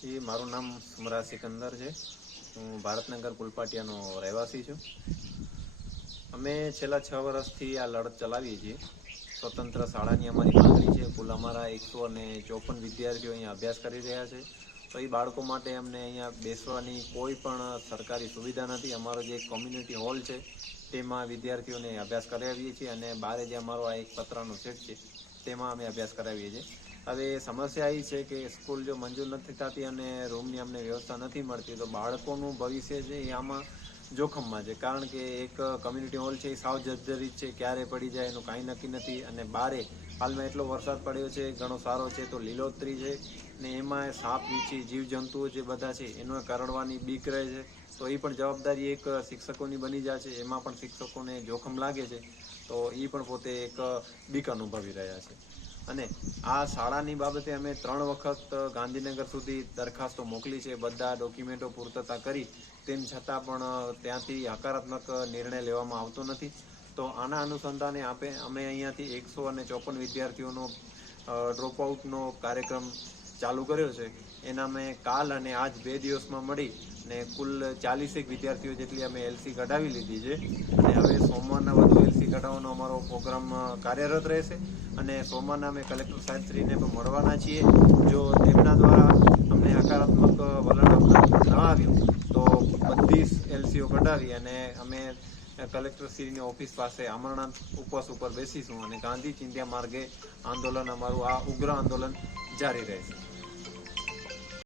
જી, મારું નામ સુમરા સિકંદર છે. હું ભારતનગર કુલપાટિયાનો રહેવાસી છું. અમે છેલ્લા છ વર્ષથી આ લડત ચલાવીએ છીએ. સ્વતંત્ર શાળાની અમારી માંગણી છે. કુલ અમારા એકસો અને ચોપન વિદ્યાર્થીઓ અહીંયા અભ્યાસ કરી રહ્યા છે. તો એ બાળકો માટે અમને અહીંયા બેસવાની કોઈ પણ સરકારી સુવિધા નથી. અમારો જે કોમ્યુનિટી હોલ છે, તેમાં વિદ્યાર્થીઓને અભ્યાસ કરાવીએ છીએ અને બારે જે અમારો આ એક પતરાનો સેટ છે તેમાં અમે અભ્યાસ કરાવીએ છીએ. હવે સમસ્યા એ છે કે સ્કૂલ જો મંજૂર નથી થતી અને રૂમની અમને વ્યવસ્થા નથી મળતી, તો બાળકોનું ભવિષ્ય છે એ આમાં જોખમમાં છે. કારણ કે એક કમ્યુનિટી હોલ છે, એ સાવ જર્જરિત છે, ક્યારે પડી જાય એનું કાંઈ નક્કી નથી. અને બારે હાલમાં એટલો વરસાદ પડ્યો છે, ઘણો સારો છે, તો લીલોતરી છે. ને એમાં સાપ વીછી જીવજંતુઓ જે બધા છે, એનો કરડવાની બીક રહે છે. તો એ પણ જવાબદારી એક શિક્ષકોની બની જાય છે. એમાં પણ શિક્ષકોને જોખમ લાગે છે. તો એ પણ પોતે એક બીક અનુભવી રહ્યા છે. અને આ શાળાની બાબતે અમે ત્રણ વખત ગાંધીનગર સુધી દરખાસ્તો મોકલી છે. બધા ડોક્યુમેન્ટો પૂર્તતા કરી, તેમ છતાં પણ ત્યાંથી હકારાત્મક નિર્ણય લેવામાં આવતો નથી. તો આના અનુસંધાને આપે, અમે અહીંયાથી એકસો અને ચોપન વિદ્યાર્થીઓનો ડ્રોપ આઉટનો કાર્યક્રમ ચાલુ કર્યો છે. એના મેં કાલ અને આજ બે દિવસમાં મળી ને કુલ ચાલીસેક વિદ્યાર્થીઓ જેટલી અમે એલસી કઢાવી લીધી છે. અને હવે કઢાવવાનો અમારો પ્રોગ્રામ કાર્યરત રહેશે. અને સોમવારના અમે કલેક્ટર સાહેબશ્રીને પણ મળવાના છીએ. જો તેમના દ્વારા અમને હકારાત્મક વલણ અપનાવવામાં ન આવ્યું, તો બધી એલસીઓ કઢાવી અને અમે કલેક્ટરશ્રીની ઓફિસ પાસે અમરનાથ ઉપવાસ ઉપર બેસીશું અને ગાંધી ચિંધ્યા માર્ગે આંદોલન, અમારું આ ઉગ્ર આંદોલન જારી રહેશે.